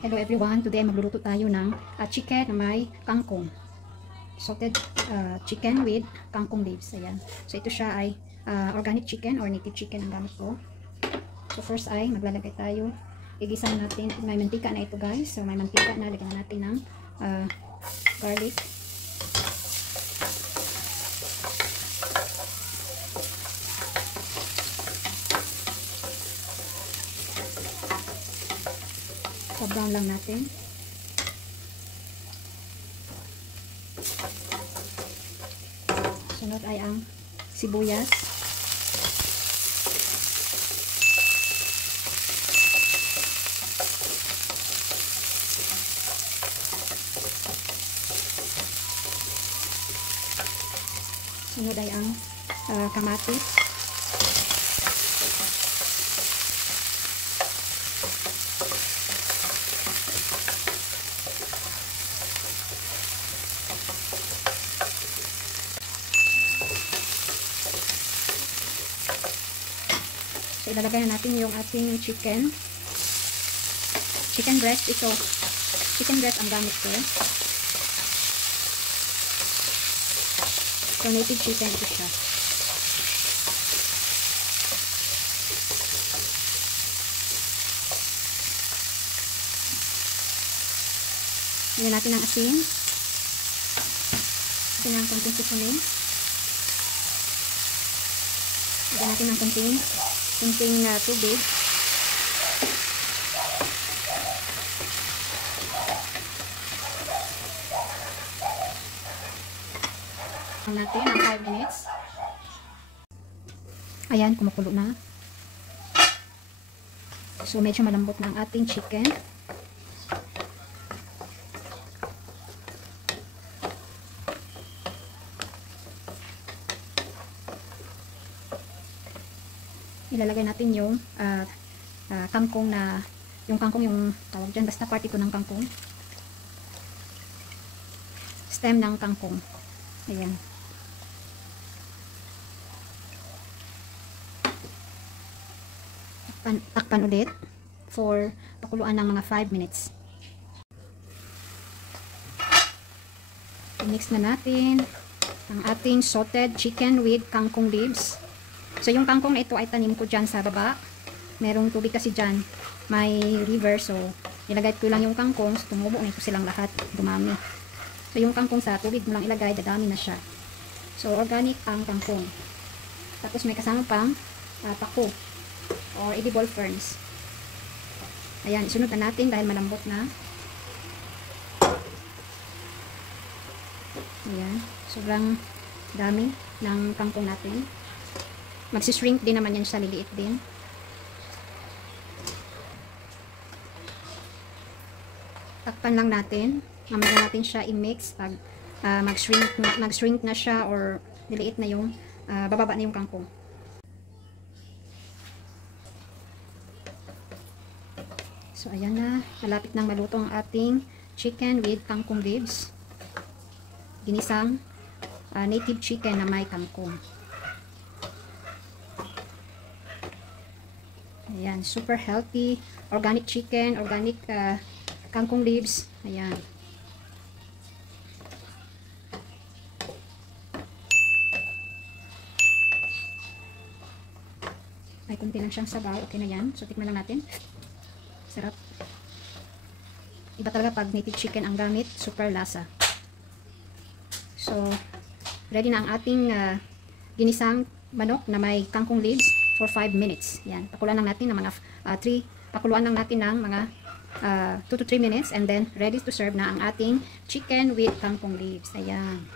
Hello everyone, today magluluto tayo ng chicken na may kangkong. Salted chicken with kangkong leaves. Ayan. So ito siya ay organic chicken or native chicken ang gamit ko. So first ay maglalagay tayo. Igisa natin. May mantika na ito guys. So may mantika na. Lagyan natin ng garlic. Brown lang natin. Sunod ay ang sibuyas. Sunod ay ang kamatis. So, ilalagay na natin yung ating chicken breast. Ito chicken breast ang gamit ko. So native chicken ito siya. Lagyan natin ang asin. Lagyan natin ang konting seasoning. Lagyan natin ang konting tubig. Natin ang 5 minutes. Ayan, kumukulo na. So medyo malambot na ang ating chicken. Ilalagay natin yung kangkong na, yung tawag dyan, basta part ito ng kangkong. Stem ng kangkong. Ayan. Takpan ulit for pakuluan ng mga 5 minutes. I-mix na natin ang ating salted chicken with kangkong leaves. So yung kangkong na ito ay tanim ko dyan sa baba. Merong tubig kasi dyan. May river. So nilagay ko lang yung kangkong. So tumubo na ito silang lahat. Dumami. So yung kangkong sa tubig mo lang ilagay. Dadami na siya. So organic ang kangkong. Tapos may kasama pang pako. Or edible ferns. Ayan. Isunod na natin dahil malambot na. Ayan. Sobrang dami ng kangkong natin. Magsishrink din naman yan siya, liliit din. Takpan lang natin. Mamaya natin siya i-mix pag mag-shrink na siya or liliit na yung bababa na yung kangkong. So ayan na, malapit nang maluto ang ating chicken with kangkong leaves. Ginisang native chicken na may kangkong. Ayan, super healthy, organic chicken, organic kangkong leaves. Ayan. Ay, kunti lang siyang sabaw. Okay na yan. So, tikman lang natin. Sarap. Iba talaga pag native chicken ang gamit. Super lasa. So, ready na ang ating ginisang manok na may kangkong leaves for 5 minutes. Yan. Pakuluan lang natin ng mga 2 to 3 minutes and then ready to serve na ang ating chicken with kangkong leaves. Ayan.